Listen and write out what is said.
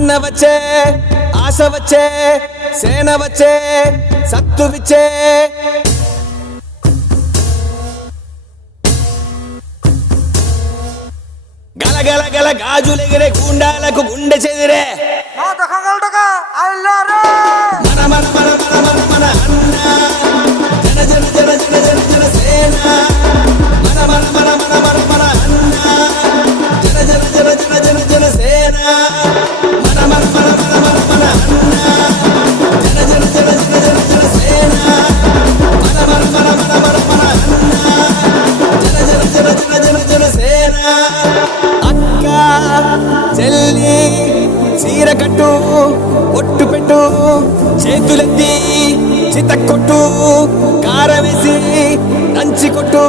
అన్న వచ్చే ఆశ వచ్చే సేన వచ్చే సత్తు విచ్చే గల గల గల గాజులెగిరే గుండాలకు గుండె చెదిరే మన మన మన మన మన మన అన్న జన జన జన జన జన జన సేన మన మన మన మన మన మన అన్న జన జన జన జన జన జన సేన మన మన మన మన మన మన అన్న జన జన జన జన జన జన సేన మన మన మన మన మన మన అన్న జన జన జన జన జన జన సేన అక్క చెల్లి చీర కట్టు ఒట్టు పెట్టు చేతులెత్తి చిత కొట్టు కారం వేసి దంచి కొట్టు